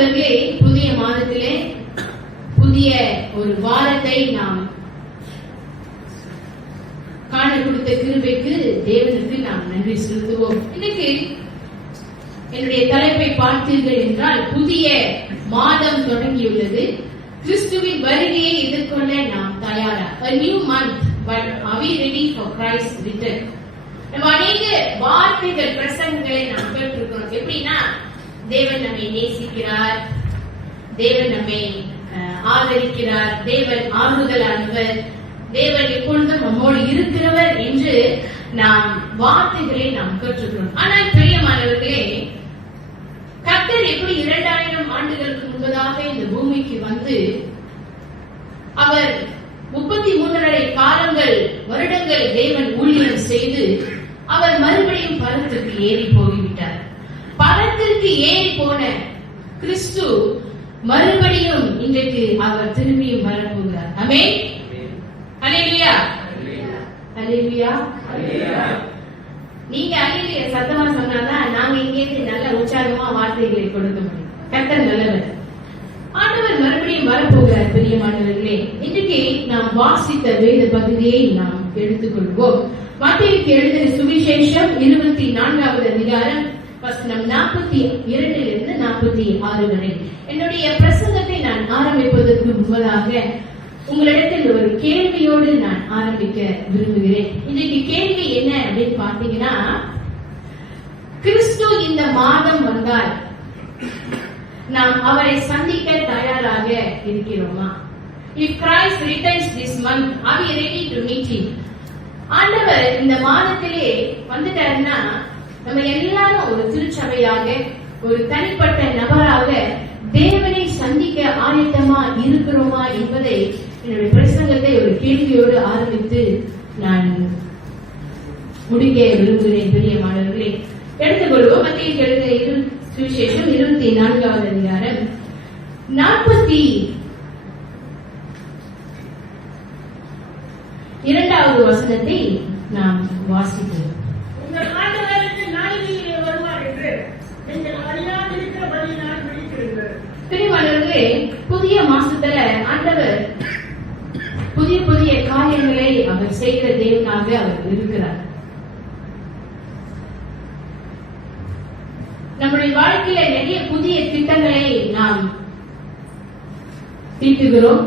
பிரியமானவர்களே, புதிய மாதத்திலே புதிய ஒரு வாரத்தை நாம் காண கொடுத்த கிருபைக்கு தேவனுக்கு நாம் நன்றி செலுத்துவோம். இன்னைக்கு என்னுடைய தலைப்பை பார்த்தீர்கள் என்றால், புதிய மாதம் தொடங்கியுள்ளது. கிறிஸ்துவின் வருகையை எதிர்கொள்ள நாம் தயாரா? A new month, but are we ready for Christ's return? நம்ம அநேக வார்த்தைகள் பிரசங்கங்களை நாம் கேட்டிருக்கிறோம். எப்படின்னா, தேவன் நம்மை நேசிக்கிறார், தேவன் நம்மை ஆதரிக்கிறார், தேவன் ஆறுதலானவர், தேவன் எப்பொழுதும் நம்மோடு இருக்கிறவர் என்று நாம் வார்த்தைகளை நாம் கேட்டிருக்கிறோம். ஆனால் பிரியமானவர்களே, கர்த்தர் எப்படி 2000 ஆண்டுகளுக்கு முன்பதாக இந்த பூமிக்கு வந்து அவர் 33 வருடங்கள் தேவன் ஊழியம் செய்து அவர் மறுபடியும் பரத்திற்கு ஏறி போய்விட்டார். பரத்திற்கு ஏறி போன கிறிஸ்து மறுபடியும் இன்றைக்கு அவர் திரும்பியும் வரப்போகிறார். ஆமென். அல்லேலூயா, அல்லேலூயா. நீங்க அல்லேலூயா சத்தமா சொன்னாதான் நாங்க இங்கே நல்ல உற்சாகமா வார்த்தைகளை கொடுக்க முடியும். கர்த்தர் நல்லவர். ஆண்டவர் மறுபடியும் வரப்போகிறார். பிரியமானவர்களே, இன்றைக்கு நாம் வாசித்த வேத பகுதியை நாம் எடுத்துக்கொள்வோம். மத்தேயுவுக்கு எழுதின சுவிசேஷம் 24வது அதிகாரம் வசனம் 42 46 வரை. என்னுடைய பிரசங்கத்தை நான் ஆரம்பிப்பதற்கு முன்பதாக உங்களிடத்தில் ஒரு கேள்வியோடு நான் ஆரம்பிக்க விரும்புகிறேன். இன்னைக்கு கேள்வி என்ன அப்படின்னு பாத்தீங்கன்னா, கிறிஸ்து இந்த மாதம் வந்தால் நாம் அவரை சந்திக்க தயாராக இருக்கிறோமா? If Christ returns this month, are we ready to meet him? ஆண்டவர் இந்த மாதத்திலே வந்துட்டாருன்னா, நம்ம எல்லாரும் ஒரு திருச்சபையாக, ஒரு தனிப்பட்ட நபராக தேவனை சந்திக்க ஆயத்தமா இருக்கிறோமா என்பதை என்னுடைய பிரசங்கத்தை ஒரு கேள்வியோடு ஆரம்பித்து நான் முடிக்க விரும்புகிறேன். பிரியமானவர்களே, எடுத்துக்கொள்வோம். மத்தேயுவுக்கு எழுதின சுவிசேஷம் 24வது அதிகாரம் 42வது வசனத்தை நாம் வாசிப்போம். உங்கள் ஆண்டவருக்கு நாளிலே வருவார் என்று நீங்கள் அறியாதிருக்கிறபடியினால் விழித்திருங்கள். பிரியமானவர்களே, புதிய மாசத்துல ஆண்டவர் புதிய புதிய காரியங்களை அவர் செய்கிற தேவனாக அவர் இருக்கிறார். நம்முடைய வாழ்க்கையில நிறைய புதிய திட்டங்களை நாம் தீட்டுகிறோம்.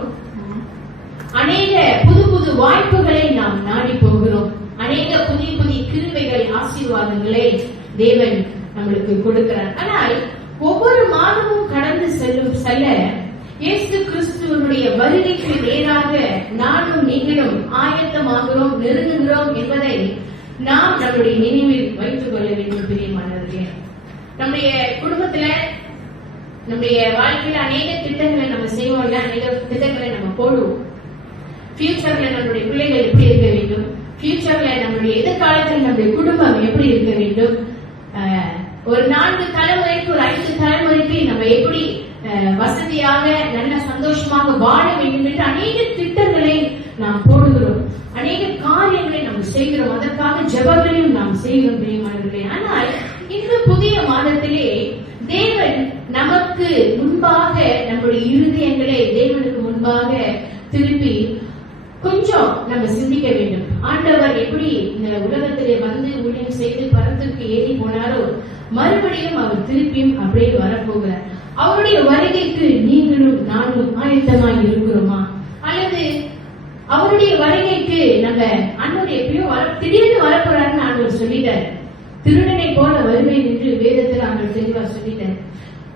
அநேக புது புது வாய்ப்புகளை நாம் நாடி போகிறோம். அநேக புதிய புதிய கிருபைகள், ஆசீர்வாதங்களை தேவன் நம்மளுக்கு கொடுக்கிறார். ஆனால் ஒவ்வொரு மாதமும் கடந்து செல்ல இயேசு கிறிஸ்துவனுடைய வருகைக்கு நேராக நானும் நீங்களும் ஆயத்தமாகிறோம், நெருங்குகிறோம் என்பதை நாம் நம்முடைய நினைவில் வைத்துக் கொள்ள வேண்டும். பிரியமானவர்களே, நம்முடைய குடும்பத்துல, நம்முடைய வாழ்க்கையில அநேக திட்டங்களை நம்ம செய்வோம், அநேக திட்டங்களை நம்ம போடுவோம். ஃபியூச்சர்ல நம்முடைய பிள்ளைகள் எப்படி இருக்க வேண்டும், ஃபியூச்சர்ல நம்முடைய எதிர்காலத்தில் நம்முடைய குடும்பம் எப்படி இருக்க வேண்டும், ஒரு 4 தலைமுறைக்கு, ஒரு 5 தலைமுறைக்கு நம்ம எப்படி வசதியாக நல்ல சந்தோஷமாக வாழ வேண்டும் என்று அநேக திட்டங்களை நாம் போடுகிறோம், அநேக காரியங்களை நாம் செய்கிறோம், அதற்காக ஜெபங்களையும் நாம் செய்கிறோம். பிரியமானவர்களே, ஆனால் இந்த புதிய மாதத்திலே தேவன் நமக்கு முன்பாக நம்முடைய இருதயங்களை தேவனுக்கு முன்பாக திருப்பி கொஞ்சம் நம்ம சிந்திக்க வேண்டும். ஆண்டவர் எப்படி இந்த உலகத்திலே வந்து ஊழியம் செய்து பரத்திற்கு ஏறி போனாரோ, மறுபடியும் அவர் திருப்பியும் அப்படியே வரப்போகிறார். அவருடைய வருகைக்கு நீங்களும் நானும் ஆயத்தமாய் இருக்கிறோமா? அல்லது அவருடைய வருகைக்கு நம்ம ஆண்டவர் எப்பயோ திடீர்னு வரப்போறாருன்னு ஆண்டவர் சொல்லிட்டார். திருடனை போல வருவேன் என்று வேதத்தில் ஆண்டவர் தெளிவா சொல்லிட்டார்.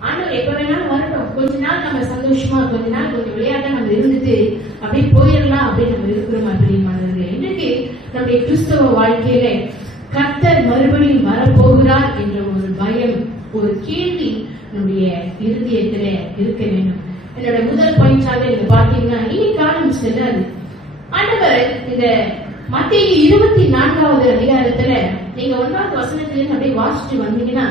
ஆண்டவர் எப்ப வேணாலும் வரட்டும், கொஞ்ச நாள் நம்ம சந்தோஷமா, கொஞ்ச நாள் கொஞ்சம் விளையாட்டா நம்ம இருந்துட்டு அப்படியே போயிடலாம் அப்படின்னு நம்ம இருக்கிறோம். அப்படிமானவர்களே, இன்றைக்கு நம்முடைய கிறிஸ்தவ வாழ்க்கையில கர்த்தர் மறுபடியும் வரப்போகிறார் என்ற ஒரு பயம், ஒரு கேள்வி நம்முடைய இருதயத்தில இருக்க வேண்டும். என்னோட முதல் பாயிண்டாக நீங்க பாத்தீங்கன்னா, இனி காலம் செல்லாது. ஆண்டவர் இந்த மத்தேயு 24வது அதிகாரத்துல நீங்க 1வது வசனத்திலிருந்து அப்படியே வாசிச்சு வந்தீங்கன்னா,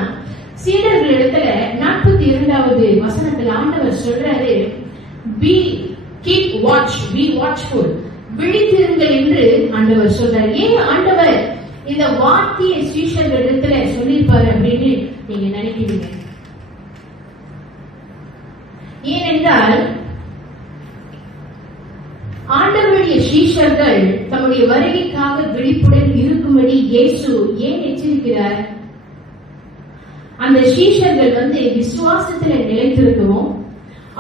சீடர்கள் இடத்துல 42வது வசனத்துல ஆண்டவர் சொல்றாரு, keep watch, be watchful, விழித்திருங்கள் என்று ஆண்டவர் சொல்றாரு. ஏன் ஆண்டவர் இந்த வார்த்தையை சீஷர்கள் இடத்துல சொல்லியிருப்பாரு அப்படின்னு நீங்க நினைக்கிறீங்க? ஏனென்றால் ஆண்டவருடைய சீஷர்கள் தம்முடைய வருகைக்காக விழிப்புடன் இருக்கும்படி இயேசு ஏன் எச்சரிக்கிறார்? அந்த சீஷர்கள் விசுவாசத்துல நிலைத்திருக்கவும்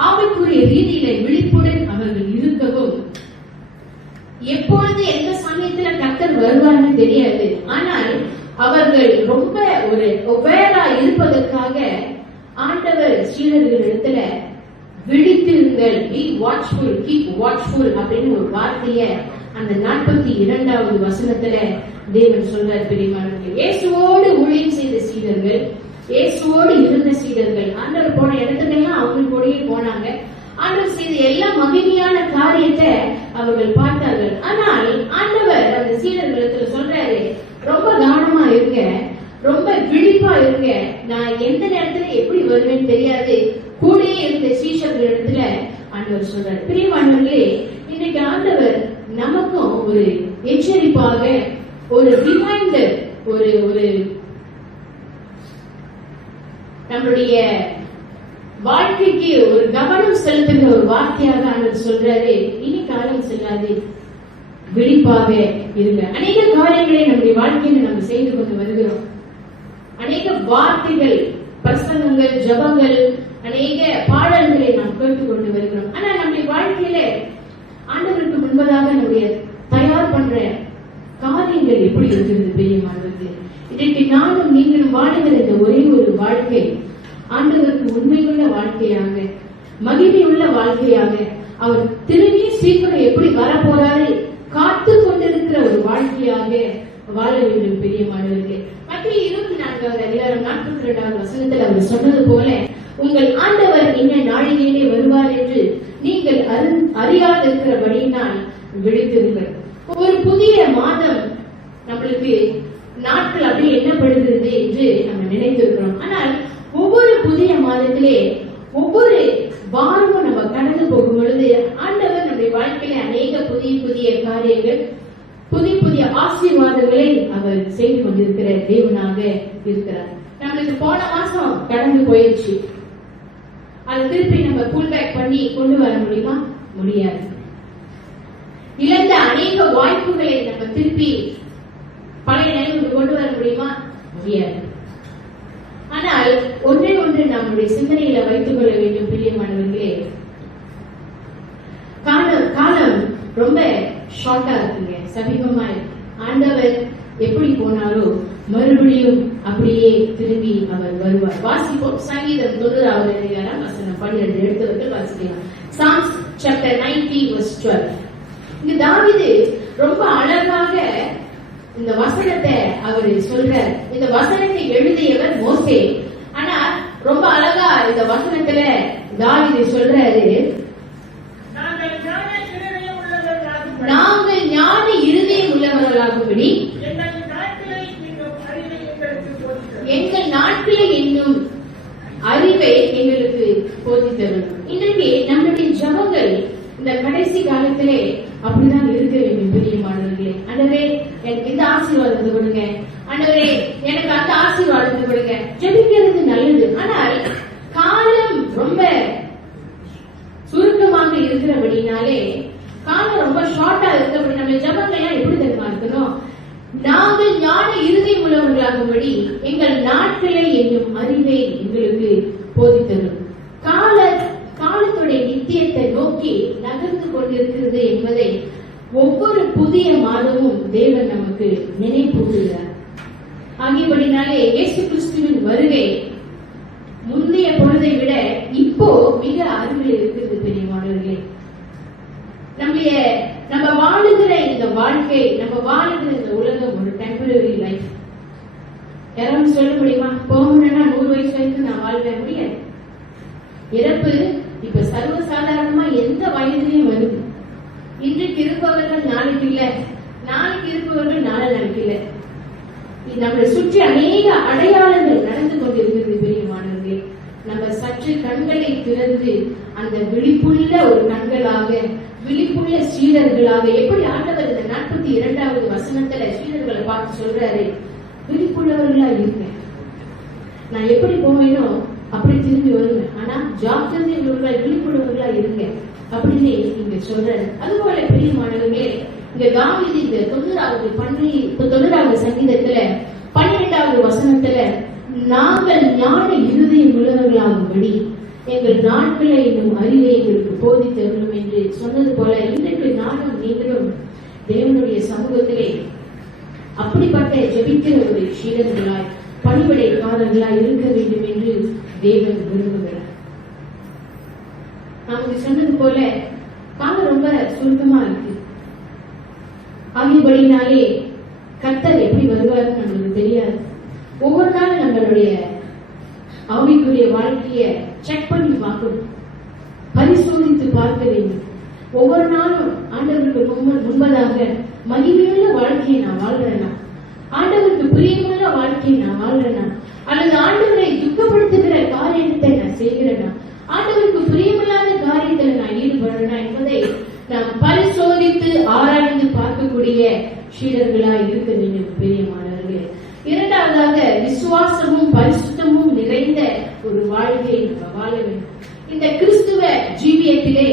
ஆவிக்குரிய ரீதியில விழிப்புடன் அவர்கள் இருக்கவும், எப்பொழுது எந்த சமயத்துல கர்த்தர் வருவார்னு தெரியாது, ஆனால் அவர்கள் ரொம்ப ஒரு ஒவேரா இருப்பதற்காக ஆண்டவர் சீடர்களிடத்துல விழித்திருங்கள், be watchful, keep watchful அப்படின்னு ஒரு வார்த்தைய அந்த 42வது வசனத்துல தேவன் சொல்றார். பிரியமானவர்களே, இயேசுவோடு ஊழியம் செய்த சீடர்கள், இயேசுவோடு இருந்த சீடர்கள், ஆண்டவர் போன இடத்துக்கெல்லாம் அவங்க கூடயே போனாங்க. ஆண்டவர் செய்த எல்லா மகிமையான காரியத்தை அவர்கள் பார்த்தார்கள். ஆனால் ஆண்டவர் அந்த சீடர்களிடத்துல சொல்றாரு, ரொம்ப கவனமா இருங்க, ரொம்ப விழிப்பா இருங்க, நான் எந்த நேரத்துல எப்படி வருவேன்னு தெரியாது. கூடயே இருந்த சீஷர்கள் இடத்துல ஆண்டவர் சொல்றாரு. பிரியமானவர்களே, இன்னைக்கு ஆண்டவர் நமக்கும் ஒரு எச்சரிப்பாக, ஒரு ரிமைண்டர், ஒரு நம்மளுடைய வாழ்க்கைக்கு ஒரு கவனம் செலுத்துகிற ஒரு வார்த்தையாக ஆண்டவர் சொல்றாரு, இனி காலம் செல்லாது, விழிப்பாக இருங்க. அநேக காரியங்களை நம்முடைய வாழ்க்கையில நம்ம செய்து கொண்டு வருகிறோம். அநேக வார்த்தைகள், பிரசங்கங்கள், ஜபங்கள், அநேக பாடல்களை நாம் கேட்டுக் கொண்டு வருகிறோம். ஆனா நம்முடைய வாழ்க்கையில ஆண்டவருக்கு முன்பதாக நம்முடைய தயார் பண்ற காரியங்கள் எப்படி இருக்கிறது? பிரியமானவர்களே, இன்றைக்கு நானும் நீங்களும் வாழுகிற இந்த ஒரே ஒரு வாழ்க்கை ஆண்டவருக்கு உண்மையுள்ள வாழ்க்கையாக, மகிமையுள்ள வாழ்க்கையாக, அவர் திரும்பி சீக்கிரம் எப்படி வரப்போறாரு காத்து கொண்டிருக்கிற ஒரு வாழ்க்கையாக வாழ வேண்டும். பிரியமானவர்களே, மத்திய 24வது அதிகாரம் 42வது வசனத்தில் அவர் சொன்னது போல, உங்கள் ஆண்டவர் இன்ன நாளிலே வருவார் என்று நீங்கள் அறியாதிருக்கிறபடியினால் விழித்திருங்கள். ஒரு புதிய மாதம் நம்மளுக்கு நாட்கள் அப்படி எண்ணப்படுகிறது என்று நம்ம நினைத்திருக்கிறோம். ஆனால் ஒவ்வொரு புதிய மாதத்திலே ஒவ்வொரு வாரமும் நம்ம கடந்து போகும் பொழுது ஆண்டவர் நம்முடைய வாழ்க்கையில அநேக புதிய புதிய காரியங்கள், புதிய புதிய ஆசீர்வாதங்களை அவர் செய்து கொண்டிருக்கிற தேவனாக இருக்கிறார். நம்மளுக்கு போன மாசம் கடந்து போயிடுச்சு, அதை திருப்பி நம்ம புல் பேக் பண்ணி கொண்டு வர முடியுமா? முடியாது. இழந்த அநேக வாய்ப்புகளை நம்ம திருப்பி பழைய நிலைக்கு கொண்டு வர முடியுமா? முடியாது. ஆனால் ஒன்றே ஒன்று நம்முடைய சிந்தனையில வைத்துக் கொள்ள வேண்டும். பிரியமானவர்களே, காலம் ரொம்ப ஷார்ட்டா இருக்குங்க, சமீபமா இருக்கு. ஆண்டவர் எப்படி போனாரோ மறுபடியும் அப்படியே திரும்பி அவர் வருவார். வாசிப்போம். சங்கீதம் 90வது அதிகாரம் வசனம் 12 எடுத்தவர்கள் வாசிக்கலாம். Psalms chapter 90 verse 12. இங்க தாவீது ரொம்ப அழகாக இந்த வசனத்தை அவர் சொல்றார். இந்த வசனத்தை எழுதியவர் மோசே. ஆனா ரொம்ப அழகா இந்த வசனத்துல தாவீது சொல்றாரு, நாங்கள் ஞான இருதயம் உள்ளவர்களாகும்படி எங்கள் நாட்களை இன்னும் அறிவை எங்களுக்கு போதித்தரும். இன்றைக்கு நம்முடைய ஜபங்கள் இந்த கடைசி காலத்திலே அப்படிதான் இருக்க வேண்டும். பிரியமானவர்களே, ஆண்டவரே எனக்கு இந்த ஆசீர்வாதத்தை கொடுங்க, ஆண்டவரே எனக்கு அந்த ஆசீர்வாதத்தை கொடுங்க. ஜெபிக்கிறது நல்லது, ஆனால் காலம் ரொம்ப சுருக்கமாக இருக்கிறபடினாலே, காலம் ரொம்ப ஷார்ட்டா இருக்கிறபடி நம்ம ஜபங்கள்லாம் எப்படி தெரியுமா இருக்கணும்? நாங்கள் ஞான இருதயம் உள்ளவர்களாகும்படி எங்கள் நாட்களை என்னும் அறிவை எங்களுக்கு போதித்தரும். காலத்துடைய நித்தியத்தை நோக்கி நகர்ந்து கொண்டிருக்கிறது என்பதை ஒவ்வொரு புதிய மாதமும் தேவன் நமக்கு நினைப்பூட்டுகிறார். ஆகியபடினாலே இயேசு கிறிஸ்துவின் வருகை முந்தைய பொழுதை விட இப்போ மிக அருகில் இருக்கிறது. பிரியமானவர்களே, நம்ம வாழுகிற இந்த வாழ்க்கை, நம்ம வாழுகிற இந்த உலகம் ஒரு டெம்பரரி லைஃப். யாராவது சொல்ல முடியுமா? போகணும்னா 100 வயசு வரைக்கும் நான் வாழ்வேன்? முடியாது. இறப்பு இப்ப சர்வசாதாரணமா எந்த வயதிலையும் வருது. இன்றைக்கு இருப்பவர்கள் நாளைக்கு இல்ல, நாளைக்கு இருப்பவர்கள் நாளைக்கு இல்ல. நம்மளை சுற்றி அநேக அடையாளங்கள் நடந்து கொண்டிருக்கிறது. பிரியமானவர்களே, நம்ம சற்று கண்களை திறந்து அந்த விழிப்புள்ள ஒரு கண்களாக, விழிப்புள்ள சீடர்களாக, எப்படி ஆண்டவர் இந்த 42வது வசனத்துல சீடர்களை பார்த்து சொல்றாரு, விழிப்புள்ளவர்களா இருக்க, நான் எப்படி போவேனோ அப்படி திரும்பி வருவேன், ஆனா ஜாக்கிரதை உள்ளவர்களா விழிப்புணர்வுகளா இருங்க அப்படின்னு இங்க சொல்றாரு. அதுபோல பிரியமானவர்களே, இங்க தாவீது இந்த 90வது சங்கீதத்துல 12வது வசனத்துல நாங்கள் ஞான இருதயம் உள்ளவர்களாகும்படி எங்கள் நாட்களை என்னும் அறிவை எங்களுக்கு போதித்தவர்களும் என்று சொன்னது போல இன்றைக்கு நானும் நீங்களும் தேவனுடைய சமூகத்திலே அப்படிப்பட்ட ஜெபிக்கிற ஒரு சீடர்களாய் பணிவிடைக்காரர்களாய் இருக்க வேண்டும் என்று தேவன் விரும்புகிறார். நமக்கு சொன்னது போல காலம் ரொம்ப சுருக்கமா இருக்கு. ஆகியபடினாலே கர்த்தர் எப்படி வருவார்னு நம்மளுக்கு தெரியாது. ஒவ்வொரு நாளும் நம்மளுடைய ஆவிக்குரிய வாழ்க்கைய செக் பண்ணி பார்க்கணும், பரிசோதித்து பார்க்க வேண்டும். ஒவ்வொரு நாளும் ஆண்டவருக்கு முன்பதாக மகிமையுள்ள வாழ்க்கையை நான் வாழ்றேனா, ஆண்டவருக்கு பிரியமுள்ள வாழ்க்கையை நான் வாழ்றேனா, அல்லது ஆண்டவரை துக்கப்படுத்துகிற காரியத்தை நான் செய்கிறேனா, ஆண்டவருக்கு பிரியமில்லாத காரியத்தில் நான் ஈடுபடுறேனா என்பதை நாம் பரிசோதித்து ஆராய்ந்து பார்க்கக்கூடிய சீடர்களாய் இருக்க வேண்டும் பிரியமானவர்களே. இரண்டாவதாக விசுவாசமும் பரிசுத்தமும் நிறைந்த ஒரு வாழ்க்கையை நம்ம வாழ வேண்டும். இந்த கிறிஸ்துவ ஜீவியத்திலே,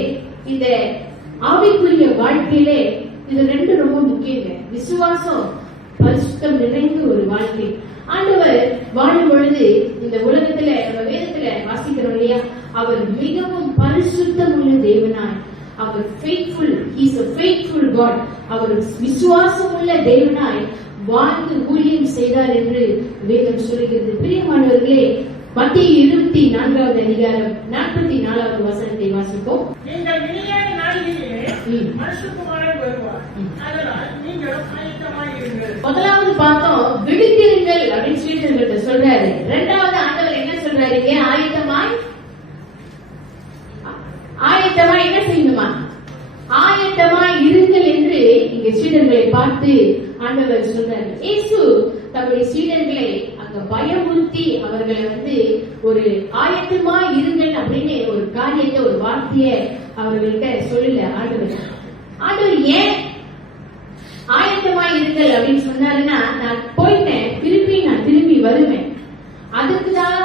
இந்த ஆவிக்குரிய வாழ்க்கையிலே இது ரெண்டு ரொம்ப முக்கியங்க. விசுவாசம், பரிசுத்தம் நிறைந்த ஒரு வாழ்க்கை. ஆண்டவர் வாழும் பொழுது இந்த உலகத்துல நம்ம வேதத்துல வாசிக்கிறோம் இல்லையா, அவர் மிகவும் பரிசுத்தம் உள்ள தேவனாய், அவர் faithful, he is a faithful God, அவர் விசுவாசம் உள்ள தேவனாய் வாழ்ந்து ஊழியம் செய்தார் என்று வேதம் சொல்கிறது. பிரியமானவர்களே, மத்திய 24வது அதிகாரம் 44வது வசனத்தை வாசிப்போம். நீங்கள் இனியான நாளிலே மனுஷகுமாரன் வருவார், அதனால் நீங்கள் ஆயத்தமாய் இருங்கள். முதலாவது பார்த்தோம் விழித்திருங்கள் அப்படின்னு சீடர்கள்ட்ட சொல்றாரு. இரண்டாவது ஆண்டவர் என்ன சொல்றாரு? ஆயத்தமாய் என்ன செய்யணுமா? ஆயத்தமாய் இருங்கள் என்று இங்க சீடர்களை பார்த்து ஆண்டவர் சொல்றாரு. இயேசு தம்முடைய சீடர்களை அங்க பயமுறுத்தி அவர்களை ஒரு ஆயத்தமாய் இருங்கள் அப்படின்னு ஒரு காரியத்தை, ஒரு வார்த்தையை அவர்கள்ட்ட சொல்லல ஆண்டவர். ஆண்டவர் ஏன் ஆயத்தமாய் இருங்கள் அப்படின்னு சொன்னாருன்னா, நான் போயிட்டேன், திரும்பி வருவேன், அதுக்குதான்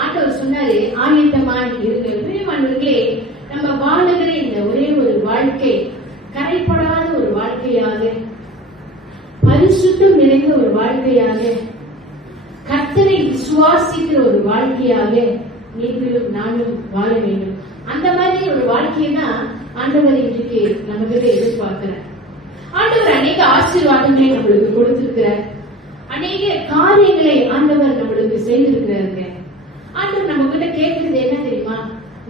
ஆண்டவர் சொன்னாரு ஆயத்தமாய் இருங்கள். பிரியமானவர்களே, நம்ம வாழுகிற இந்த ஒரே ஒரு வாழ்க்கை கரைப்படாத ஒரு வாழ்க்கையாக, பரிசுத்தம் நிறைந்த ஒரு வாழ்க்கையாக, கர்த்தரை விசுவாசிக்கிற ஒரு வாழ்க்கையாக நீங்களும் நானும் வாழ வேண்டும். அந்த மாதிரி ஒரு வாழ்க்கையை தான் ஆண்டவர் இன்றைக்கு நம்ம கிட்ட எதிர்பார்க்கிறார். ஆண்டவர் அநேக ஆசீர்வாதங்களை நம்மளுக்கு கொடுத்திருக்கிறார், அநேக காரியங்களை ஆண்டவர் நம்மளுக்கு செய்திருக்கிறாருங்க. ஆண்டவர் நம்ம கிட்ட கேட்கிறது என்ன தெரியுமா?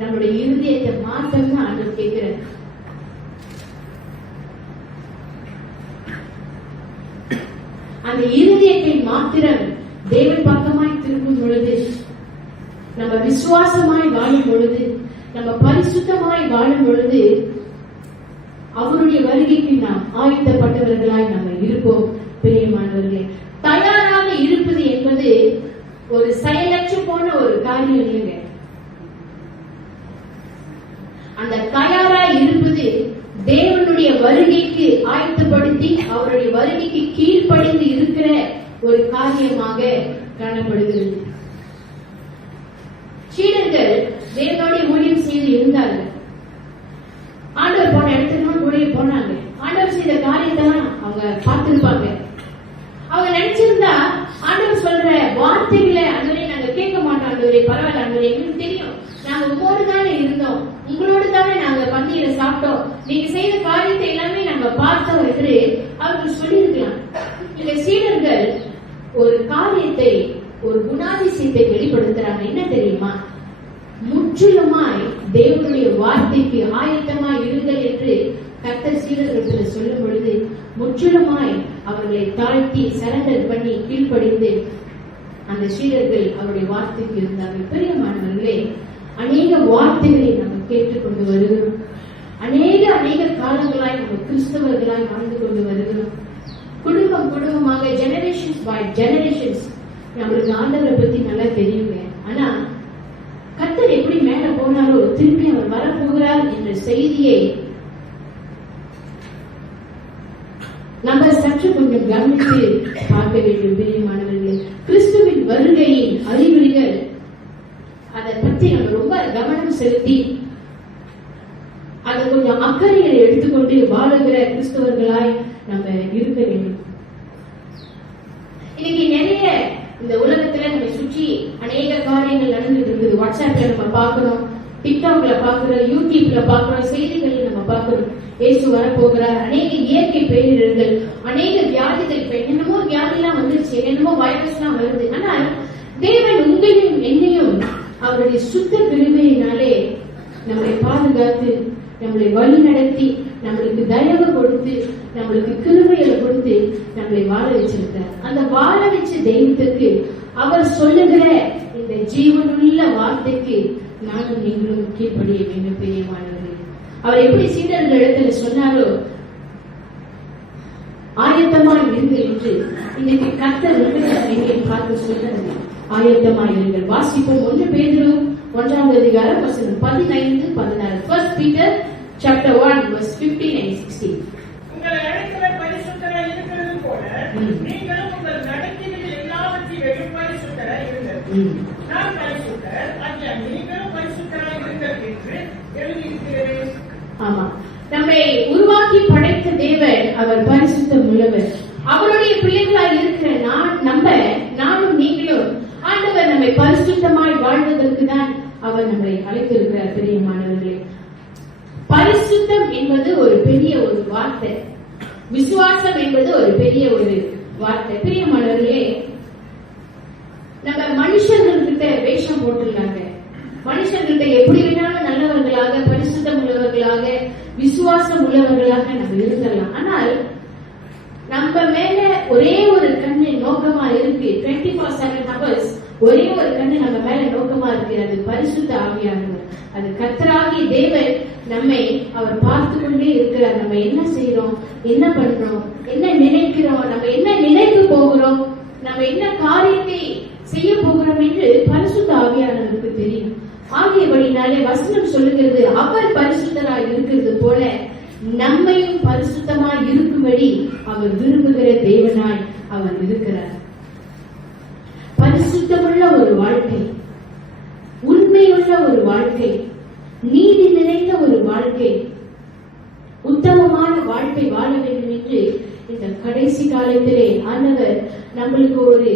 நம்மளுடைய இருதயத்தை மாத்தம் தான் ஆண்டவர் கேட்கிறார். அந்த இருதயத்தை மாத்திரம் தேவன் பக்கமாய் திரும்பும் பொழுது, நம்ம விசுவாசமாய் வாழும் பொழுது, நம்ம பரிசுத்தமாய் வாழும் பொழுது, அவருடைய வருகைக்கு நாம் ஆயத்தப்பட்டவர்களாய் நம்ம இருப்போம். பிரியமானவர்களே, தயாராக இருப்பது என்பது ஒரு செயலற்று போன ஒரு காரியம் இல்லைங்க. அந்த தயாராய் இருப்பது தேவனுடைய வருகைக்கு ஆயத்தப்படுத்தி அவருடைய வருகைக்கு கீழ்ப்படிந்து இருக்கிற ஒரு காரியமாக காணப்படுகிறது. சீடர்கள் தேவனுடைய ஊழியம் செய்து இருந்தார்கள். ஆண்டவர் போன இடத்துக்கு கூட போனாங்க. ஆண்டவர் செய்த காரியத்தெல்லாம் அவங்க பார்த்திருப்பாங்க. அவங்க நினைச்சிருந்தா ஆண்டவர் சொல்ற வார்த்தைகளை ஆண்டவரே நாங்க கேட்க மாட்டோம், ஆண்டவரே பரவாயில்ல ஆண்டவரே, எங்களுக்கு தெரியும், நாங்க உங்களோடு தானே இருந்தோம், உங்களோடு தானே நாங்க பந்தியில சாப்பிட்டோம், நீங்க செய்த காரியத்தை எல்லாமே நாங்க பார்த்தோம் என்று அவர்கள் சொல்லியிருக்கலாம். இந்த சீடர்கள் ஒரு காரியத்தை, ஒரு குணாதிசயத்தை வெளிப்படுத்துறாங்க. என்ன தெரியுமா? முற்றிலுமாய் தேவனுடைய வார்த்தைக்கு ஆயத்தமாய் இருங்கள் என்று கர்த்தர் சீடர்கள் சொல்லும் பொழுது முற்றிலுமாய் அவர்களை தாழ்த்தி சரண்டர் பண்ணி கீழ்ப்படிந்து அந்த சீடர்கள் அவருடைய வார்த்தைக்கு இருந்தார்கள். பிரியமானவர்களே, அநேக வார்த்தைகளை நம்ம கேட்டுக்கொண்டு வருகிறோம். அநேக காலங்களாய் நம்ம கிறிஸ்தவர்களாய் வாழ்ந்து கொண்டு வருகிறோம். குடும்பமாக ஜெனரேஷன்ஸ் பை ஜெனரேஷன்ஸ் நம்மளுக்கு ஆண்டவரை பத்தி நல்லா தெரியுங்க. ஆனா கர்த்தர் எப்படி மேல போனாரோ திருப்பி அவர் வரப்போகிறார் என்ற செய்தியை நம்ம சற்று கொஞ்சம் கவனித்து பார்க்க வேண்டும். பிரியமானவர்களே, கிறிஸ்துவின் வருகையின் அறிகுறிகள், அதை பற்றி நம்ம ரொம்ப கவனம் செலுத்தி அது கொஞ்சம் அக்கறைகளை எடுத்துக்கொண்டு வாழுகிற கிறிஸ்தவர்களாய் நம்ம இருக்க வேண்டும். இன்னைக்கு நிறைய இந்த உலகத்துல நம்ம சுற்றி அநேக காரியங்கள் நடந்துட்டு இருக்குது. வாட்ஸ்அப்ல நம்ம பாக்குறோம், டிக்டாக்ல பாக்குறோம், யூடியூப்ல பாக்குறோம், செய்திகள் நம்ம பாக்குறோம். இயேசு வரப்போகிறார், அநேக இயற்கை பேரிடர்கள், அநேக வியாதிகள், இப்ப என்னென்னமோ வியாதி எல்லாம் வந்துருச்சு, என்னென்னமோ வைரஸ் எல்லாம் வருது. ஆனால் தேவன் உங்களையும் என்னையும் அவருடைய சுத்த கிருபையினாலே நம்மளை பாதுகாத்து, நம்மளை வழி நடத்தி, நம்மளுக்கு தயவு கொடுத்து, நம்மளுக்கு கிருபையை கொடுத்து நம்மளை வாழ வச்சிருக்கிறார். அந்த வாழ வச்ச தெய்வத்துக்கு அவர் சொல்லுகிற இந்த ஜீவனுள்ள வார்த்தைக்கு நானும் நீங்களும் கீழ்ப்படிய வேண்டும். பிரியமானவர்களே, அவர் எப்படி சீடர்கள் இடத்துல சொன்னாரோ ஆயத்தமாய் இருங்கள் என்று இன்னைக்கு கர்த்தர் உங்களை பார்த்து சொல்றது. ஆயத்தமாய் இருங்கள். வாசிப்போம். 1 பேதுரு 1ஆம் அதிகாரம் வசனம் 15-16. 1 Peter chapter 1 verse 15 and 16. உங்களை அழைத்தவர் பரிசுத்தராய் இருக்கிறது போல நீங்களும் உங்கள் நடக்கைகளில் எல்லாவற்றிலும் பரிசுத்தராய் இருங்கள். நான் பரிசுத்தர், ஐயா நீங்களும் பரிசுத்தராய் இருங்கள் என்று எழுதியிருக்கிறேன். ஆமா, நம்மை உருவாக்கி படைத்த தேவன் அவர் பரிசுத்தம் உள்ளவர். அவருடைய பிள்ளைகளாய் இருக்கிற நானும் நீங்களும் ஆண்டவர் நம்மை பரிசுத்தமாய் வாழ்வதற்கு தான் அவர் நம்மை அழைத்திருக்கிறார். பிரியமானவர்களே, பரிசுத்தம் என்பது ஒரு பெரிய ஒரு வார்த்தை, விசுவாசம் என்பது ஒரு பெரிய ஒரு வார்த்தை. பிரியமானவர்களே, நம்ம மனுஷர்கள்கிட்ட வேஷம் போட்டுருக்காங்க. மனுஷர்கள்கிட்ட எப்படி வேணாலும் நல்லவர்களாக, பரிசுத்தம் உள்ளவர்களாக, விசுவாசம் உள்ளவர்களாக நம்ம இருக்கலாம். ஆனால் நம்ம மேல ஒரே ஒரு கண்ணு நோக்கமா இருக்கு. 24/7 hours ஒரே ஒரு கண்ணு நம்ம மேல நோக்கமா இருக்கு. அது பரிசுத்த ஆவியானவர், அது கர்த்தராகிய தேவன் நம்மை அவர் பார்த்து கொண்டே இருக்கிறார். நம்ம என்ன செய்யறோம், என்ன பண்றோம், என்ன நினைக்கிறோம், நம்ம என்ன நினைக்க போகிறோம், நம்ம என்ன காரியத்தை செய்ய போகிறோம் என்று பரிசுத்த ஆவியானவருக்கு தெரியும். ஆகியபடினாலே வசனம் சொல்லுகிறது, அவர் பரிசுத்தராய் இருக்கிறது போல நம்மையும் பரிசுத்தமாய் இருக்கும்படி அவர் விரும்புகிற தேவனாய் அவர் இருக்கிறார். பரிசுத்தமுள்ள ஒரு வாழ்க்கை, உண்மையுள்ள ஒரு வாழ்க்கை, நீதி நிறைந்த ஒரு வாழ்க்கை, உத்தமமான வாழ்க்கை வாழ வேண்டும் என்று இந்த கடைசி காலத்திலே ஆண்டவர் நம்மளுக்கு ஒரு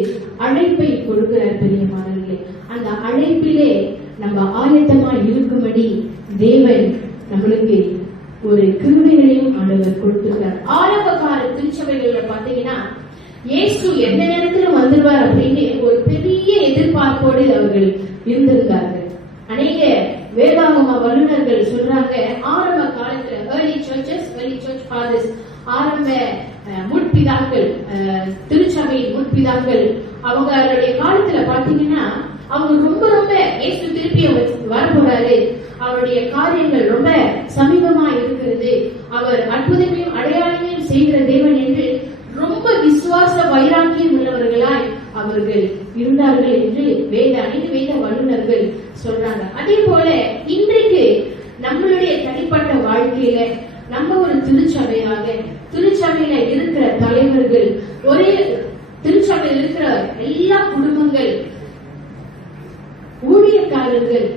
அழைப்பை கொடுக்கிறார். பிரியமானவர்களே, அந்த அழைப்பிலே நம்ம ஆயத்தமாய் இருக்கும்படி தேவன் நம்மளுக்கு ஒரு கிருபைகளையும் ஆண்டவர் கொடுத்திருக்கிறார். ஆரம்ப கால திருச்சபைகள்ல பாத்தீங்கன்னா இயேசு எந்த நேரத்திலும் வந்துடுவார் அப்படின்னு ஒரு பெரிய எதிர்பார்ப்போடு அவர்கள் இருந்திருந்தார்கள். அநேக வேதாகம வல்லுநர்கள் சொல்றாங்க, ஆரம்ப காலத்துல early church fathers, ஆரம்ப முற்பிதாக்கள், திருச்சபையின் முற்பிதாக்கள், அவங்களுடைய காலத்துல பாத்தீங்கன்னா அவங்க ரொம்ப இயேசு திருப்பி வரப்போறாரு, அவருடைய காரியங்கள் ரொம்ப சமீபமா இருக்கிறது, அவர் அற்புதங்களையும் அடையாளங்களையும் செய்கிற தேவன் என்று ரொம்ப விசுவாச வைராக்கியம் உள்ளவர்களாய் அவர்கள் இருந்தார்கள் என்று அநேக வேத வல்லுநர்கள் சொல்றாங்க. அதே போல இன்றைக்கு நம்மளுடைய தனிப்பட்ட வாழ்க்கையில நம்ம ஒரு திருச்சபையில இருக்கிற தலைவர்கள், ஒரே திருச்சபையில் இருக்கிற எல்லா குடும்பங்கள், ஊழியக்காரர்கள்,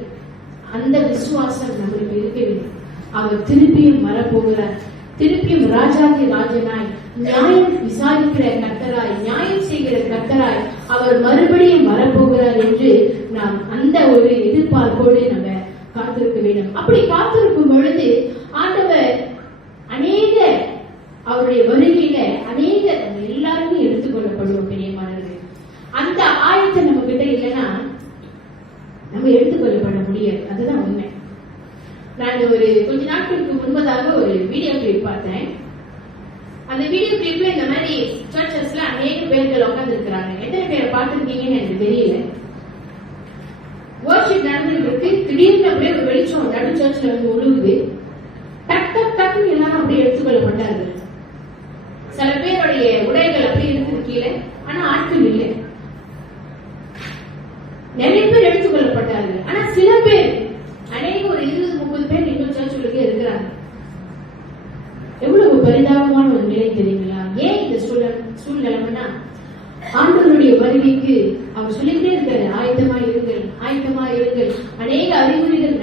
அந்த விசுவாசம் நம்மளுக்கு இருக்க வேண்டும். அவர் திருப்பியும் வரப்போகிறார். திருப்பியும் ராஜாதி ராஜனாய், நியாயம் விசாரிக்கிற கர்த்தராய், நியாயம் செய்கிற கர்த்தராய் அவர் மறுபடியும் வரப்போகிறார் என்று நாம் அந்த ஒரு எதிர்பார்ப்போடு நம்ம காத்திருக்க வேண்டும். அப்படி காத்திருக்கும் பொழுது ஆண்டவர் அநேக அவருடைய வருகையில அநேக நம்ம எல்லாருமே எடுத்துக்கொள்ளப்படுவோம். பிரியமானவர்களே, அந்த ஆயத்தை நம்ம கிட்ட இல்லைன்னா நம்ம எடுத்துக்கொள்ளப்பட முடியாது. அதுதான் உண்மை. நான் ஒரு கொஞ்ச நாட்களுக்கு முன்பதாக ஒரு வீடியோ கிளிப் பார்த்தேன். அந்த வீடியோ கிளிப்ல இந்த மாதிரி சர்ச்சஸ்ல அநேக பேர்கள் உட்கார்ந்து இருக்கிறாங்க. எத்தனை பேரை பார்த்திருக்கீங்கன்னு எனக்கு தெரியல. வர்ஷிப் நடந்துட்டு இருக்கு. திடீர்னு அப்படியே ஒரு வெளிச்சம் நடு சர்ச்ல வந்து உழுவுது. டக்குன்னு எல்லாரும் அப்படியே எடுத்துக்கொள்ளப்பட்டார்கள். சில பேருடைய உடைகள் அப்படியே இருக்குது கீழே, ஆனா ஆட்கள் இல்லை. நிறைய பேர் எடுத்துக்கொள்ளப்பட்டார்கள். ஆனா சில பேர், அநேக ஒரு 20-30 பேர் இன்னும் சர்ச்சுகளுக்கு இருக்கிறாங்க. எவ்வளவு பரிதாபமான ஒரு நிலை தெரியுங்களா? ஏன் இந்த சூழ்நிலைன்னா, ஆண்டவருடைய வருகைக்கு அவர் சொல்லிக்கிட்டே இருக்காரு, ஆயத்தமா இருங்கள், ஆயத்தமா இருங்கள். அநேக அறிகுறிகள்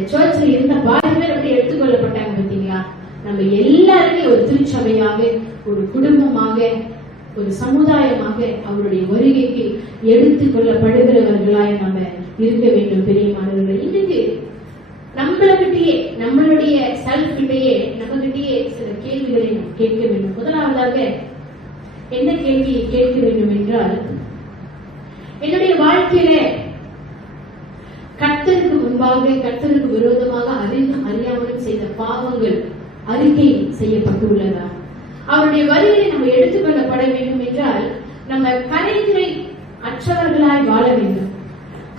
அந்த சர்ச்சில் இருந்த பாதி பேர் எப்படி எடுத்துக்கொள்ளப்பட்டாங்க பார்த்தீங்களா? நம்ம எல்லாருமே ஒரு திருச்சபையாக, ஒரு குடும்பமாக, ஒரு சமுதாயமாக அவருடைய வருகைக்கு எடுத்துக் கொள்ளப்படுகிறவர்களாய் நம்ம இருக்க வேண்டும். பிரியமானவர்கள், இன்னைக்கு நம்மளுக்கிட்டேயே, நம்மளுடைய செல்ஃப் கிட்டேயே, நம்ம கிட்டேயே சில கேள்விகளை நாம் கேட்க வேண்டும். முதலாவதாக என்ன கேள்வி கேட்க வேண்டும் என்றால், என்னுடைய வாழ்க்கையில கர்த்தருக்கு முன்பாக, கர்த்தருக்கு விரோதமாக அறிந்தும் அறியாமலும் செய்த பாவங்கள் அறிக்கை செய்யப்பட்டுள்ளதா? அவருடைய வரிகளை நம்ம எடுத்துக்கொள்ளப்பட வேண்டும் என்றால் நம்ம கரைதிரை அற்றவர்களாய் வாழ வேண்டும்.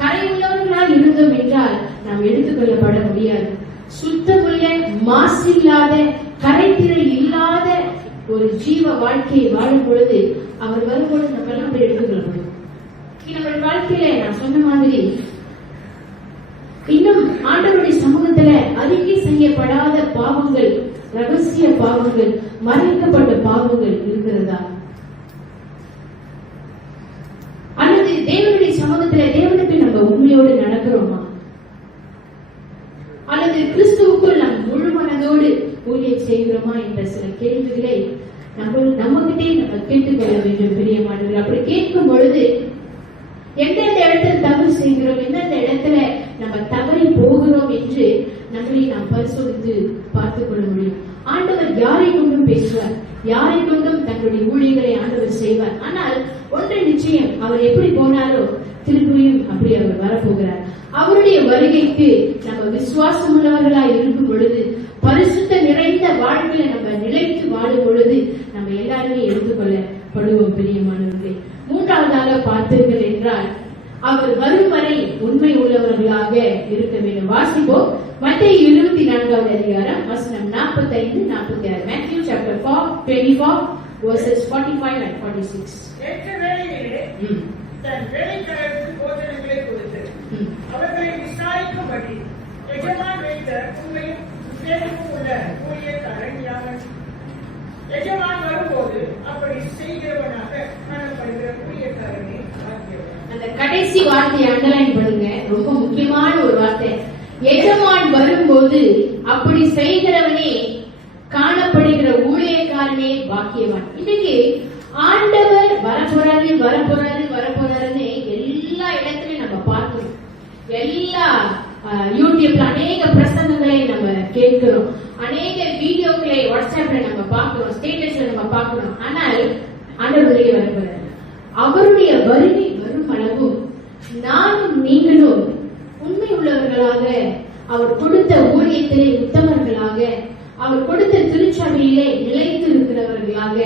கரை உள்ளவர்களாய் இருந்தோம் என்றால் நாம் எடுத்துக்கொள்ளப்பட முடியாது. சுத்தமுள்ள, மாசில்லாத, கரைதிரை இல்லாத ஒரு ஜீவ வாழ்க்கையை வாழும் பொழுது அவர் வரும்பொழுது நம்ம எல்லாம் அப்படி எடுத்துக்கொள்ளப்படும். நம்ம வாழ்க்கையில நான் சொன்ன மாதிரி இன்னும் ஆண்டவருடைய சமூகத்துல அறிக்கை செய்யப்படாத பாவங்கள், ரகசிய பாவங்கள், மறைக்கப்பட்ட பாவங்கள் இருக்கிறதா? அல்லது தேவனுடைய சமூகத்துல தேவனுக்கு நம்ம உண்மையோடு நடக்கிறோமா? அல்லது கிறிஸ்துவுக்குள் நம் முழு மனதோடு ஊழியம் செய்கிறோமா என்ற சில கேள்விகளை நம்மகிட்டே நம்ம கேட்டுக்கொள்ள வேண்டும். பிரியமானவர்கள், அப்படி கேட்கும் பொழுது எந்தெந்த இடத்துல தவறு செய்கிறோம், எந்தெந்த இடத்துல நம்ம தவறி போகிறோம் என்று நம்மளை நாம் பரிசோதித்து பார்த்துக் கொள்ள முடியும். ஆண்டவர் யாரை கொண்டும் பேசுவார், யாரை கொண்டும் தன்னுடைய ஊழியர்களை ஆண்டவர் செய்வார். ஆனால் ஒன்றை நிச்சயம், அவர் எப்படி போனாரோ திரும்பியும் அப்படி அவர் வரப்போகிறார். அவருடைய வருகைக்கு நம்ம விசுவாசம் உள்ளவர்களாய் இருக்கும் பொழுது, பரிசுத்த நிறைந்த வாழ்க்கையில நம்ம நிலைத்து வாழும் பொழுது நம்ம எல்லாருமே எடுத்துக்கொள்ளப்படுவோம். பிரியமானவர்களே, மூன்றாவதாக பார்த்தீர்கள் என்றால் அவர் வரும் வரை உண்மை உள்ளவர்களாக இருக்க வேண்டும். வாசிப்போம் மத்தேயு 24வது அதிகாரம் வசனம் 45-46. Matthew chapter 4:24 verses 45 and 46. தன் வேலைக்காரருக்கு போஜனங்களை கொடுத்து அவர்களை விசாரிக்கும்படி எஜமான் வைத்த உண்மையும் விவேகமும் உள்ள ஊழியக்காரன் யாவன். எஜமான் வரும்போது அப்படி செய்கிறவனாக காணப்படுகிற ஊழியக்காரனை பார்க்கிறோம். அந்த கடைசி வார்த்தையை அண்டர்லைன் பண்ணுங்க, ரொம்ப முக்கியமான ஒரு வார்த்தை. எஜமான் வரும்போது அப்படி செய்கிறவனே காணப்படுகிற ஊழியக்காரனே பாக்கியவான். இன்னைக்கு ஆண்டவர் வரப்போறாரு வரப்போறாரு வரப்போறாருன்னு எல்லா இடத்துலயும் நம்ம பார்க்கிறோம். எல்லா யூடியூப்ல அநேக பிரசங்கங்களை நம்ம கேட்கிறோம், அநேக வீடியோக்களை வாட்ஸ்அப்ல நம்ம பார்க்கிறோம், ஸ்டேட்டஸ்ல நம்ம பார்க்கிறோம். ஆனால் ஆண்டவருடைய வரப்போறாரு. அவருடைய வருகை வரும் அளவும் நானும் நீங்களும் உண்மை உள்ளவர்களாக, அவர் கொடுத்த ஊழியத்திலே உத்தமர்களாக, அவர் கொடுத்த திருச்சபையிலே நிலைத்து இருக்கிறவர்களாக,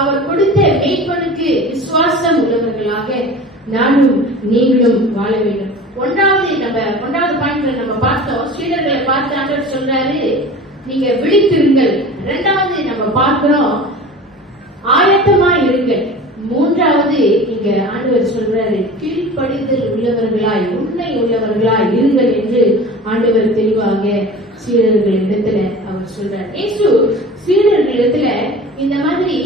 அவர் கொடுத்த மேய்ப்பனுக்கு விசுவாசம் உள்ளவர்களாக நானும் நீங்களும் வாழ வேண்டும். ஒன்றாவது பாயிண்ட்ல நம்ம பார்த்தோம், சீடர்களை பார்த்து ஆண்டவர் சொல்றாரு நீங்க விழித்திருங்கள். இரண்டாவது நம்ம பார்க்கிறோம் ஆயத்தமா இருங்கள். மூன்றாவது இங்க ஆண்டவர் சொல்றாரு கீழ்ப்படிதல் உள்ளவர்களாய், உண்மை உள்ளவர்களாய் இருங்கள் என்று ஆண்டவர் தெளிவாக சீடர்களிடத்துல அவர் சொல்றார். இயேசு சீடர்களிடத்துல இந்த மாதிரி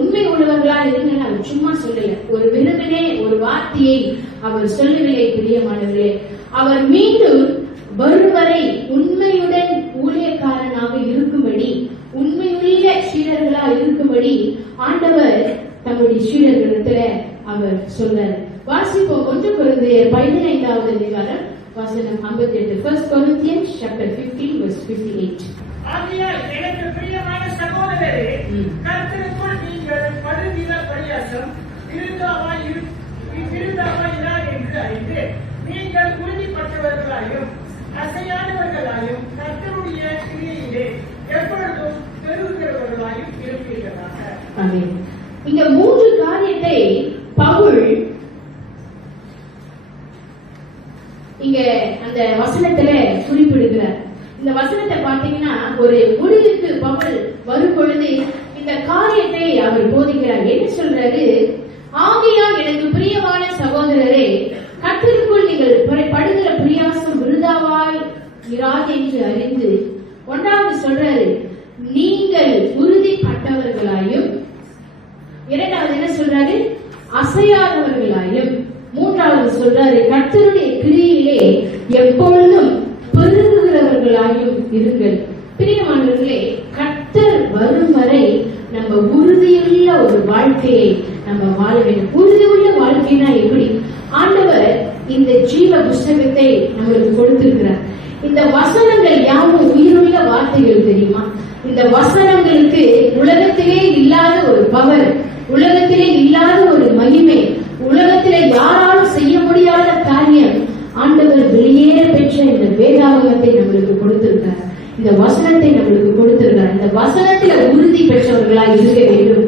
உண்மை உள்ளவர்களால் இருங்கள் அவர் சும்மா சொல்லல, ஒரு விரும்பினே ஒரு வார்த்தையை அவர் சொல்லவில்லை. பிரியமானவர்களே, அவர் மீண்டும் வரும் வரை உண்மையுடன் ஊழியக்காரனாக இருக்கும்படி, உண்மையுள்ள சீடர்களா இருக்கும்படி ஆண்டவர் தம்முடைய சீடர்களிடத்துல அவர் சொல்றார். வாசிப்போம் 1 கொரிந்தியர் 15வது அதிகாரம் வசனம் 58. 1 Corinthians chapter 15 verse 58. ஆகையால் எனக்கு பிரியமான சகோதரரே, கர்த்தருக்குள் நீங்கள் படுகிற பரியாசம் விருந்தாவாய் இரார் என்று அறிந்து நீங்கள் உறுதிப்பட்டவர்களாயும் அசையாதவர்களாயும் கர்த்தருடைய கிரியையிலே எப்பொழுதும் பெருகிறவர்களாயும் இருப்பீர்களாக. ஆமென். இங்க 3 காரியத்தை பவுல் இங்க அந்த வசனத்துல குறிப்பிடுகிறார். இந்த வசனத்தை பார்த்தீங்கன்னா ஒரு முடிவுக்கு பவுல் வரும் பொழுது இந்த காரியத்தை அவர் போதிக்கிறார். என்ன சொல்றாரு? ஆகையால் எனக்கு பிரியமான சகோதரரே, கர்த்தருக்குள் நீங்கள் படுகிற பிரியாசம் விருதாவாய் இராது என்று அறிந்து, ஒன்றாவது சொல்றாரு நீங்கள் உறுதிப்பட்டவர்களாயும், இரண்டாவது என்ன சொல்றாரு அசையாதவர்களாயும், மூன்றாவது சொல்றாரு கர்த்தருடைய கிரியையிலே எப்பொழுதும் பெருகுகிற உள்ளவர்களாயும் இருங்கள். பிரியமானவர்களே, கர்த்தர் வரும் வரை நம்ம உறுதியுள்ள ஒரு வாழ்க்கையை நம்ம வாழ வேண்டும். உறுதியுள்ள வாழ்க்கைனா எப்படி? ஆண்டவர் இந்த ஜீவ புஸ்தகத்தை நம்மளுக்கு கொடுத்திருக்கிறார். இந்த வசனங்கள் யாவும் உயிருள்ள வார்த்தைகள் தெரியுமா? இந்த வசனங்களுக்கு உலகத்திலே இல்லாத ஒரு பவர், உலகத்திலே இல்லாத ஒரு மகிமை, உலகத்திலே யாராலும் செய்ய முடியாத காரியம் ஆண்டவர் வெளியேற பெற்ற இந்த வேதாகமத்தை நம்மளுக்கு கொடுத்திருக்கார். இந்த வசனத்தை நம்மளுக்கு கொடுத்திருக்கார். இந்த வசனத்துல உறுதி பெற்றவர்களாய் இருக்க வேண்டும்.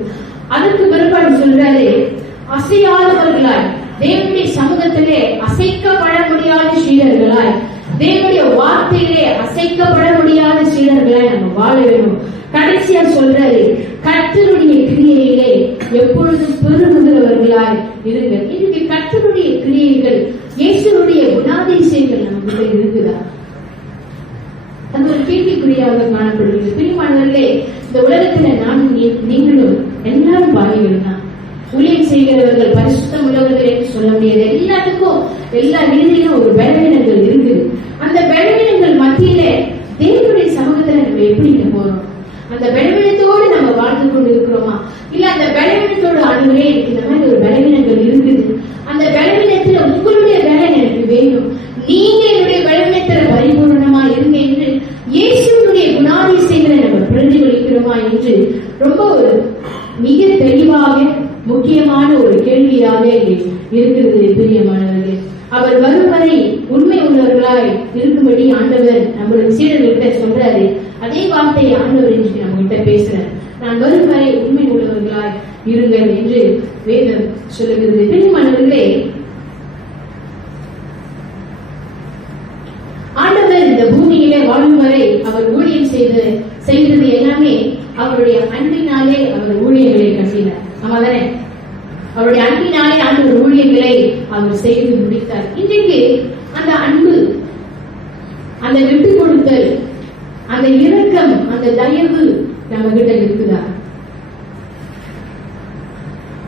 அதற்கு பிற்பாடு சொல்றாரு, அசையாதவர்களாய், தேவனுடைய சமூகத்திலே அசைக்கப்பட முடியாத சீடர்களாய், தேவனுடைய வார்த்தையிலே அசைக்கப்பட முடியாத சீடர்களாய் நம்ம வாழ வேண்டும். கடைசியா சொல்றாரு, கர்த்தருடைய கிரியையிலே எப்பொழுதும் பெருகுகிறவர்களாய் இருங்க. இன்னைக்கு கர்த்தருடைய கிரியைகள், இயேசுடைய குணாதிசயங்கள் நமக்குள்ள இருக்குதா? அது ஒரு கேள்விக்குறியாக காணப்படுகிறது. பிரியமானவர்களே, இந்த உலகத்துல நானும் நீங்களும் எல்லாரும் பாவிகள் தான். ஊழியம் செய்கிறவர்கள் பரிசுத்தம் உள்ளவர்கள் என்று சொல்ல முடியாது. எல்லாத்துக்கும் எல்லா நிலையிலும் ஒரு பலவீனங்கள் இருக்குது. அந்த பலவீனங்கள் மத்தியில தேவனுடைய சமூகத்துல நம்ம எப்படி போறோம்? அந்த பலவீனத்தோடு நம்ம வாழ்ந்து கொண்டு இருக்கிறோமா? இல்ல அந்த பலவீனத்தோடு ஆண்டவரே, எனக்கு இந்த மாதிரி ஒரு பலவீனங்கள் இருக்குது, அந்த பலவீனத்துல உங்களுடைய பலன் எனக்கு வேணும், நீங்க என்னுடைய பலவீனத்துல பரிபூர்ணமா இருங்க என்று இயேசுடைய குணாதிசயங்களை நம்ம பிரதிபலிக்கிறோமா என்று ரொம்ப ஒரு மிக தெளிவாக முக்கியமான ஒரு கேள்வியாக இருக்கிறது. பிரியமானவர்களே, அவர் வரும் வரை உண்மை உள்ளவர்களாய் இருக்கும்படி ஆண்டவர் நம்மளுடைய சீடர்கிட்ட சொல்றாரு. அதே வார்த்தையை ஆண்டவர் என்று நம்ம கிட்ட பேசுறார். நான் வரும் வரை உண்மை உள்ளவர்களாய் இருங்கள் என்று வேதம் சொல்லுகிறது. பிரியமானவர்களே, ஆண்டவர் இந்த பூமியிலே வாழும் வரை அவர் ஊழியம் செய்தது எல்லாமே அவருடைய அன்பினாலே அவர் ஊழியர்களை கட்டினார். ஆமாதானே? அவருடைய அன்பினாலே ஆண்டவர் ஊழியர்களை அவர் செய்து முடித்தார். இன்றைக்கு அந்த அன்பு, அந்த விட்டு கொடுத்தல், அந்த இரக்கம், அந்த தயவு நம்ம கிட்ட இருக்குதா?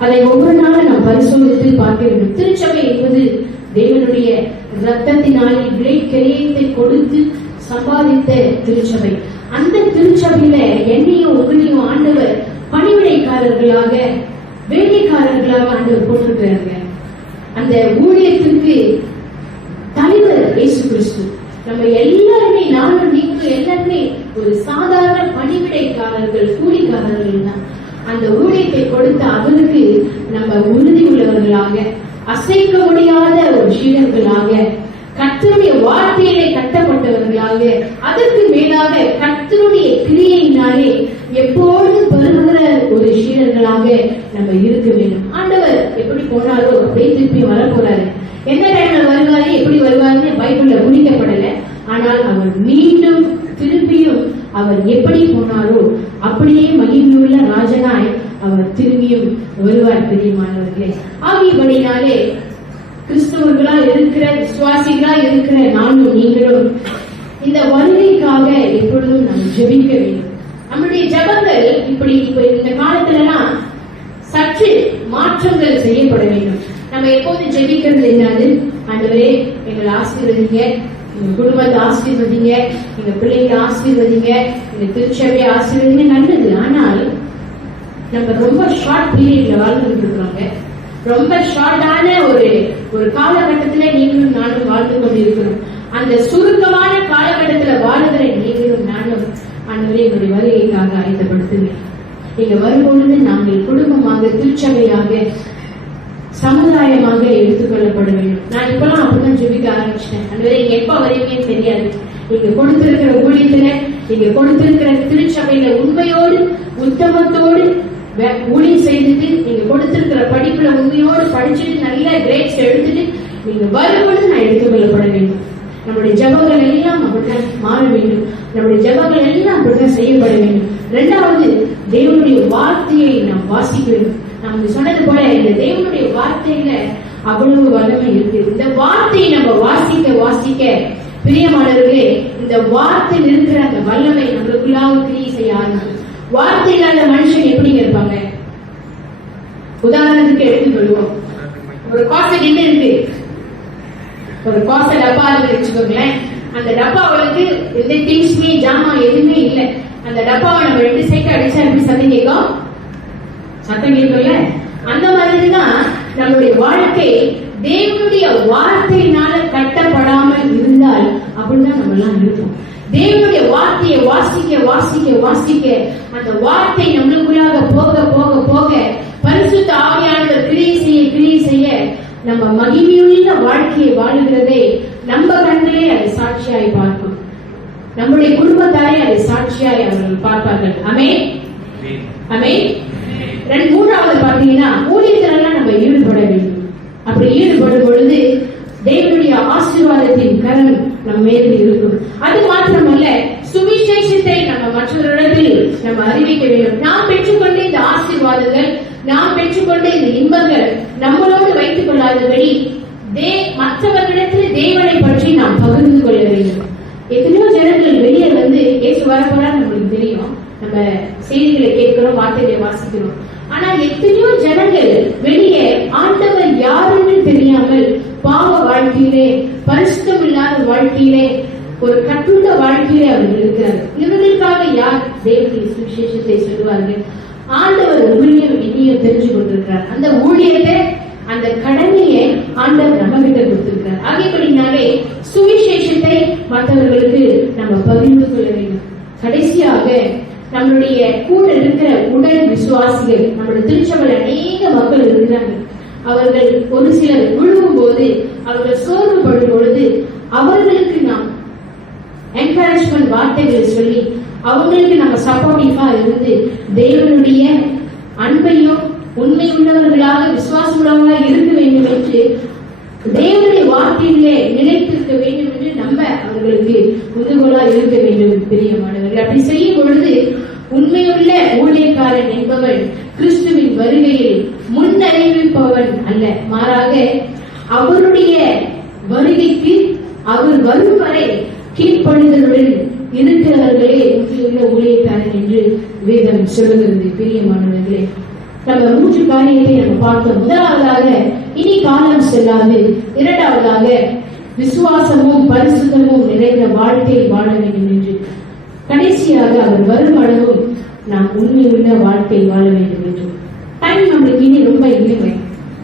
அதை ஒவ்வொரு நாளும் நாம் பரிசோதித்து பார்க்க வேண்டும். திருச்சபை என்பது தேவனுடைய ரத்தத்தினாலே விலை கிரயத்தை கொடுத்து சம்பாதித்த திருச்சபை. அந்த திருச்சபையில என்னையும் உங்களையும் ஆண்டவர் பணிவிடைக்காரர்களாக, வேலைக்காரர்களாக ஆண்டவர் போட்டிருக்கிறாங்க. அந்த ஊழியத்திற்கு தலைவர் இயேசு கிறிஸ்து. நம்ம எல்லாருமே, நானும் நீங்களும் எல்லாருமே ஒரு சாதாரண பணிவிடைக்காரர்கள், கூலிக்காரர்கள் தான். அந்த ஊழியத்தை கொடுத்த அவருக்கு நம்ம உறுதி உள்ளவர்களாக, அசைக்க முடியாத ஒரு சீடர்களாக, கர்த்தருடைய வார்த்தையிலே கட்டப்பட்டவர்களாக, அதற்கு மேலாக கர்த்தருடைய கிரியையினாலே எப்பொழுதும் பெறுகிற ஒரு சீடர்களாக நம்ம இருக்க வேண்டும். ஆண்டவர் எப்படி போனாரோ அப்படியே திருப்பி வர போறாரு. எந்த டைம்ல வருவாரு, எப்படி வருவாருன்னு பைபிள்ல குறிக்கப்படல. ஆனால் அவர் மீண்டும் திருப்பியும் அவர் எப்படி போனாரோ அப்படியே மகிமையுள்ள ராஜனாய் அவர் திரும்பியும் வருவார். பிரியமானவர்களே, ஆகியபடினாலே கிறிஸ்தவர்களா இருக்கிற, விசுவாசிகளா இருக்கிற நானும் நீங்களும் இந்த வருகைக்காக எப்பொழுதும் நாம் ஜெபிக்க வேண்டும். நம்முடைய ஜெபங்கள் இப்ப இந்த காலத்துலலாம் சற்று மாற்றங்கள் செய்யப்பட வேண்டும். நம்ம எப்போதும் ஜெபிக்கிறது என்னது? ஆண்டவரே, எங்களை ஆசீர்வதிங்க, எங்க குடும்பத்தை ஆசீர்வதிங்க, எங்க பிள்ளைங்களை ஆசீர்வதிங்க, எங்க திருச்சபையை ஆசீர்வதிங்க, நல்லது. ஆனால் நம்ம ரொம்ப ஷார்ட் பீரியட்ல வாழ்ந்துட்டு இருக்கிறோங்க. ரொம்ப ஷார்ட்டான ஒரு காலகட்டத்துல நீங்களும் நானும் வாழ்ந்து கொண்டு இருக்கிறோம். அந்த சுருக்கமான காலகட்டத்துல வாழுகிற நீங்களும் நானும் ஆண்டவரே, என்னுடைய வருகைக்காக ஆயத்தப்படுத்துங்க. நீங்க வரும்பொழுது நாங்கள் குடும்பமாக, திருச்சபையாக, சமுதாயமாக எடுத்துக்கொள்ளப்பட வேண்டும். நான் இப்பெல்லாம் அப்படிதான் ஜெபிக்க ஆரம்பிச்சிட்டேன். ஆண்டவரே, எப்ப வருவீங்கன்னு தெரியாது. நீங்க கொடுத்திருக்கிற ஊழியத்துல, நீங்க கொடுத்திருக்கிற திருச்சபையில உண்மையோடு உத்தமத்தோடு ஊழியம் செய்துட்டு, நீங்க கொடுத்திருக்கிற படிப்புல உண்மையோடு படிச்சுட்டு நல்ல கிரேட்ஸ் எடுத்துட்டு நீங்க வரும்பொழுது நான் எடுத்துக்கொள்ளப்பட வேண்டும். நம்முடைய ஜபங்கள் எல்லாம் அப்படிதான் மாற வேண்டும். நம்முடைய ஜபங்கள் எல்லாம் அப்படிதான் செய்யப்பட வேண்டும். இரண்டாவது, தேவனுடைய வார்த்தையை நாம் வாசிக்க வேண்டும். நம்ம சொன்னது போல இந்த தேவனுடைய வார்த்தையில அவ்வளவு வல்லமை இருக்கு. இந்த வார்த்தையை நம்ம வாசிக்க வாசிக்க, பிரியமானவர்களே, இந்த வார்த்தையில் இருக்கிற அந்த வல்லமை நம்மளுக்குள்ளாக கிரியை செய்ய ஆரம்பிக்கும். வார்த்தை இல்லாத மனுஷன் எப்படிங்க இருப்பாங்க? உதாரணத்துக்கு எடுத்துக்கொள்வோம். ஒரு காசை என்ன இருக்கு, ஒரு காசை டப்பா இருக்கு வச்சுக்கோங்களேன். அந்த டப்பாவுக்கு எந்த திங்ஸ்மே ஜாமான் எதுவுமே இல்லை. அந்த டப்பாவை நம்ம 2 சைடு அடிச்சா எப்படி சத்தம் கேட்கும்? சத்தம் கேட்கல. அந்த மாதிரிதான் நம்மளுடைய வாழ்க்கை தேவனுடைய வார்த்தையினால கட்டப்படாமல் இருந்தால் அப்படிதான் நம்ம எல்லாம் இருப்போம். தேவனுடைய வார்த்தையை வாசிக்க வாசிக்க வாசிக்க அந்த வார்த்தை நம்மளுக்குள்ளாக போக போக போக பரிசுத்த ஆவியானவர் கிரியை செய்ய நம்ம மகிமையுள்ள வாழ்க்கையை வாழுகிறதே நம்ம கண்களே அதை சாட்சியாய் பார்க்கும். நம்முடைய குடும்பத்தாரே அதை சாட்சியாய் அவர்கள் பார்ப்பார்கள். ஆமென், ஆமென். 3வது பாத்தீங்கன்னா ஊழியத்திலெல்லாம் நம்ம ஈடுபட வேண்டும். அப்படி ஈடுபடும் பொழுது தேவனுடைய ஆசீர்வாதத்தின் கரம் நம் மேல் இருக்கும். அது மாத்திரமல்ல, சுவிசேஷத்தை நம்ம மற்றவர்களிடத்தில் நம்ம அறிவிக்க வேண்டும். நாம் பெற்றுக்கொண்ட இந்த ஆசீர்வாதங்கள், நாம் பெற்றுக்கொண்ட இந்த இன்பங்கள் நம்மளோடு வைத்துக் கொள்ளாதபடி மற்றவர்களிடத்தில் தேவனை பற்றி நாம் பகிர்ந்து கொள்ள வேண்டும். எத்தனையோ ஜனங்கள் வெளியே வந்து இயேசு வரப்போறான்னு நம்மளுக்கு தெரியும், நம்ம செய்திகளை கேட்கிறோம், வார்த்தைகளை வாசிக்கிறோம். ஆனா எத்தனையோ ஜனங்கள் வெளியே ஆண்டவர் யாருன்னு தெரியாமல் பாவ வாழ்க்கையிலே, பரிசுத்தம் இல்லாத வாழ்க்கையிலே, ஒரு கட்டுண்ட வாழ்க்கையிலே அவர்கள் இருக்கிறார்கள். இவர்களுக்காக யார் தேவனுடைய சுவிசேஷத்தை சொல்லுவார்கள்? ஆண்டவர் உங்களையும் என்னையும் தெரிஞ்சு கொண்டிருக்கிறார். அந்த ஊழியத்தை, அந்த கடமையை ஆண்டவர் நம்ம கிட்ட கொடுத்திருக்கிறார். ஆகையபடினாலே சுவிசேஷத்தை மற்றவர்களுக்கு நம்ம பகிர்ந்து கொள்ள வேண்டும். கடைசியாக நம்மளுடைய கூட இருக்கிற உடல் விசுவாசிகள், நம்மளுடைய திருச்சபையில் அநேக மக்கள் இருக்கிறாங்க. அவர்கள் ஒரு சிலர் விழுவும் போது, அவர்கள் சோர்வுபடும் பொழுது அவர்களுக்கு நாம் என்கரேஜ்மெண்ட் வார்த்தைகளை சொல்லி அவங்களுக்கு நம்ம சப்போர்ட்டிவா இருந்து தேவனுடைய அன்பையும் உண்மை உள்ளவர்களாக விசுவாசம் உள்ளவர்களாக இருக்க வேண்டும் என்று, தேவனுடைய வார்த்தையிலே நிலைத்திருக்க வேண்டும் என்று நம்ம அவர்களுக்கு உந்துகோலா இருக்க வேண்டும். பிரியமானவர்கள், அப்படி செய்யும் பொழுது உண்மையுள்ள ஊழியக்காரன் என்பவன் கிறிஸ்துவின் வருகையில் முன்னறிவிப்பவன் அல்ல, மாறாக அவருடைய வருகைக்கு அவர் வரும் வரை கீழ்ப்படுதலுடன் இருக்கிறவர்களே உண்மையுள்ள ஊழியக்காரன் என்று வேதம் சொல்லுகிறது. பிரியமானவர்களே, நம்ம 3 காரியத்தை நம்ம பார்த்தோம். முதலாவதாக இனி காலம் செல்லாது, இரண்டாவதாக விசுவாசமும் பரிசுத்தமும் நிறைந்த வாழ்க்கையை வாழ வேண்டும் என்று, கடைசியாக அவர் வரும் அளவும் நாம் உண்மையுள்ள வாழ்க்கை வாழ வேண்டும் என்று. டைம் நம்மளுக்கு இனி ரொம்ப இனிமை,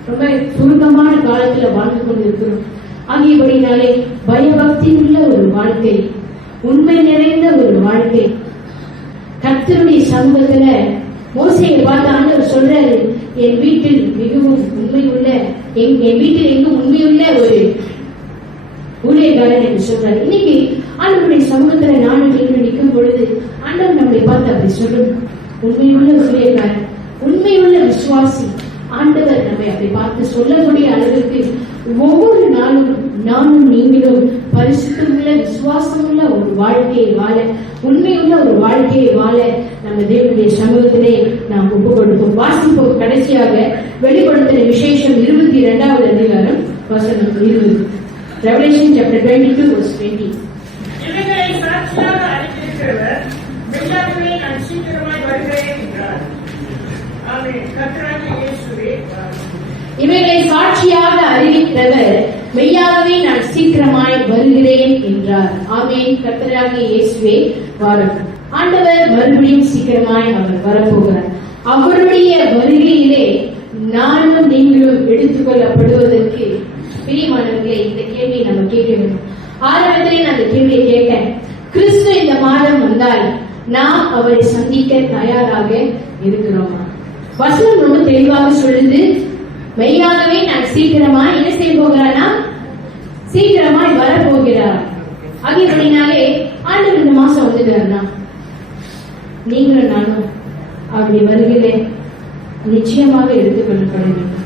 ரொம்ப சுருக்கமான காலத்துல வாழ்ந்து கொண்டிருக்கிறோம். ஆகியபடினாலே பயபக்தி உள்ள ஒரு வாழ்க்கை, உண்மை நிறைந்த ஒரு வாழ்க்கை, கர்த்தருடைய சமூகத்துல மோசேயை பார்த்து ஆண்டவர் சொல்றாரு, என் வீட்டில் மிகவும் உண்மையுள்ள, என் வீட்டில் எங்கும் உண்மையுள்ள ஒரு ஊழியக்காரன் என்று சொல்றாரு. இன்னைக்கு ஆண்டவருடைய சமூகத்துல நானும் நீங்கள் நிற்கும் பொழுது ஆண்டவர் நம்மளை பார்த்து அப்படி சொல்லணும், உண்மையுள்ள ஊழியக்காரன், உண்மையுள்ள விசுவாசி. ஆண்டவர் நம்மை அப்படி பார்த்து சொல்லக்கூடிய அளவுக்கு ஒவ்வொரு நாளும் நானும் நீங்களும் பரிசுத்தமுள்ள விசுவாசமுள்ள ஒரு வாழ்க்கையை வாழ, உண்மையுள்ள ஒரு வாழ்க்கையை வாழ நம்ம தேவனுடைய சமூகத்திலே நாம் ஒப்பு கொடுப்போம். வாசிப்போம். கடைசியாக வெளிப்படுத்தின விசேஷம் 22வது அதிகாரம் வசனம் 20. Revelation chapter 22 verse 20. இவைகளை சாட்சியாக அறிவிக்கிறவர் மெய்யாகவே நான் சீக்கிரமாய் வருகிறேன் என்றார். ஆமென். கர்த்தராகிய இயேசுவே, இவைகளை சாட்சியாக அறிவித்தவர் மெய்யாகவே நான் சீக்கிரமாய் வருகிறேன் என்றார். ஆமென். கர்த்தராகிய இயேசுவே வாரும். ஆண்டவர் மறுபடியும் சீக்கிரமாய் அவர் வரப்போகிறார். அவருடைய வருகையிலே நானும் நீங்களும் எடுத்துக் கொள்ளப்படுவதற்கு, பிரியமானவர்களே, இந்த கேள்வியை நம்ம கேட்க வேண்டும். ஆரம்பத்திலே நான் இந்த கேள்வியை கேட்டேன், கிறிஸ்து இந்த மாதம் வந்தால் நாம் அவரை சந்திக்க தயாராக இருக்கிறோமா? வசனம் ரொம்ப தெளிவாக சொல்லுது, மெய்யாகவே நான் சீக்கிரமாய் என்ன செய்ய போகிறானா, சீக்கிரமாய் வரப்போகிறார். ஆகியபடினாலே ஆண்டவர் இந்த மாசம் வந்துட்டாருன்னா நீங்களும் நானும் அப்படி வருகிறேன் நிச்சயமாக எடுத்துக்கொள்ளப்பட வேண்டும்.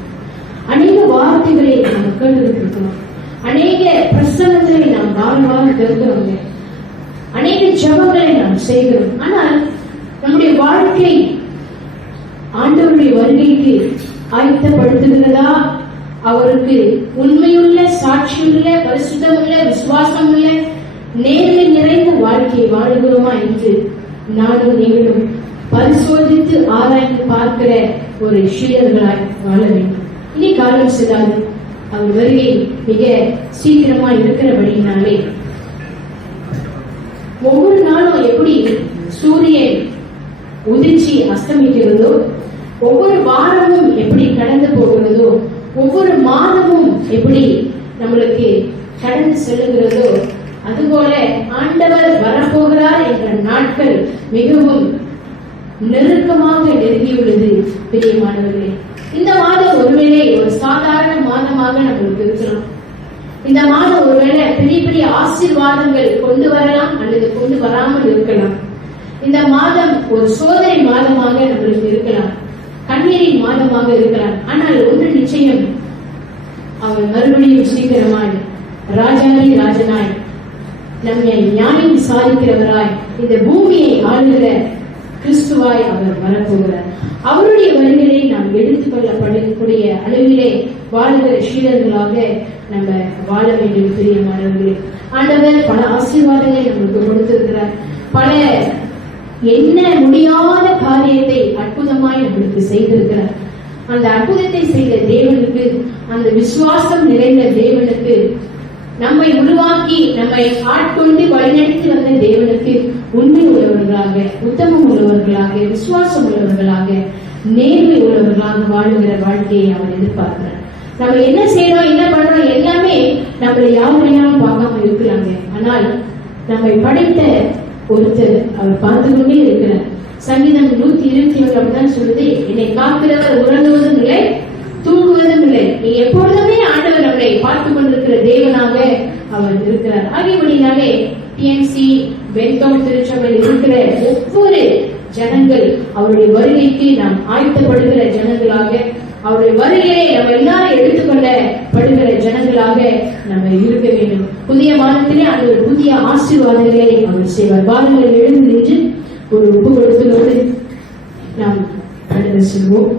அநேக வார்த்தைகளை நாம் கேட்டுக்கிட்டு இருக்கிறோம், அநேக பிரசனங்களை நாம் வாரம் கேட்கிறோம், அநேக ஜபங்களை நாம் செய்கிறோம். ஆனால் நம்முடைய வாழ்க்கை ஆண்டவருடைய வருகைக்கு ஆயத்தப்படுத்துகிறதா? அவருக்கு உண்மையுள்ள, சாட்சியுள்ள, பரிசுத்தமுள்ள, விசுவாசமுள்ள, நேர்மை நிறைந்த வாழ்க்கையை வாழுகிறோமா என்று நானும் நீங்களும் பரிசோதித்து ஆராய்ந்து பார்க்கிற ஒரு சீடர்களாய் வாழ வேண்டும். இனி காலம் செல்லாது, அவர் வருகை மிக சீக்கிரமா இருக்கிறபடினாலே ஒவ்வொரு நாளும் எப்படி சூரியன் உதிர்ச்சி அஸ்தமிக்கிறதோ, ஒவ்வொரு வாரமும் எப்படி கடந்து போகிறதோ, ஒவ்வொரு மாதமும் எப்படி நம்மளுக்கு கடந்து செல்லுகிறதோ, அதுபோல ஆண்டவர் வரப்போகிறார் என்ற நாட்கள் மிகவும் நெருக்கமாக நெருங்கியுள்ளது. பிரியமானவர்களே, இந்த மாதம் ஒருவேளை ஒரு சாதாரண மாதமாக நம்மளுக்கு இருக்கலாம். இந்த மாதம் ஒருவேளை பெரிய பெரிய ஆசீர்வாதங்கள் கொண்டு வரலாம் அல்லது கொண்டு வராமல் இருக்கலாம். இந்த மாதம் ஒரு சோதனை மாதமாக நம்மளுக்கு இருக்கலாம், கண்ணீரின் மாதமாக இருக்கலாம். ஆனால் ஒன்று நிச்சயம், அவர் மறுபடியும் சீக்கிரமாய் ராஜாதி ராஜனாய் நம்மை ஞானம் விசாரிக்கிறவராய் இந்த பூமியை ஆளுகிற கிறிஸ்துவாய் அவர் வரப்போகிறார். அவருடைய வருகையை நாம் எடுத்துக்கொள்ளப்படக்கூடிய அளவிலே வாழுகிற சீடர்களாக நம்ம வாழ வேண்டும். பிரியமானவர்களே, ஆண்டவர் பல ஆசீர்வாதங்களை நமக்கு கொடுத்திருக்கிறார். பல என்ன முடியாத காரியத்தை அற்புதமாய் நம்மளுக்கு செய்திருக்கிறார். அந்த அற்புதத்தை செய்த தேவனுக்கு, அந்த விசுவாசம் நிறைந்த தேவனுக்கு, நம்மை உருவாக்கி நம்மை ஆட்கொண்டு வழிநடத்தி வந்த தேவனுக்கு உண்மை உள்ளவர்களாக, உத்தமம் உள்ளவர்களாக, விசுவாசம் உள்ளவர்களாக, நேர்மை உள்ளவர்களாக வாழுகிற வாழ்க்கையை அவர் எதிர்பார்க்கிறார். நம்ம என்ன செய்யறோம், என்ன பண்றோம், எல்லாமே நம்மளை யாரையாலும் பார்க்காம இருக்கிறாங்க. ஆனால் நம்மை படைத்த ஒருத்தர் அவர் பார்த்து கொண்டே இருக்கிறார். சங்கீதம் 121 அப்படிதான் சொல்லுது, என்னை காக்கிறவர் உறங்குவதும் இல்லை தூங்குவதும் இல்லை. நீ எப்பொழுதுமே ஆண்டவர் நம்மளை பார்த்து கொண்டிருக்கிற தேவனாக அவர் இருக்கிறார். ஆகியபடினாலே டிஎன்சி பென்தோம் திருச்சபையில் இருக்கிற ஒவ்வொரு ஜனங்கள் அவருடைய வருகைக்கு நாம் ஆயத்தப்படுகிற ஜனங்களாக, அவருடைய வருகையை நம்ம எல்லாரும் எடுத்துக்கொள்ளப்படுகிற ஜனங்களாக நம்ம இருக்க வேண்டும். புதிய மாதத்திலே அந்த ஒரு புதிய ஆசீர்வாதங்களை அவர் செய்வார். வாருங்கள், எழுந்து நின்று ஒரு ஒப்பு கொடுத்தலோடு நாம் கடந்து செல்வோம்.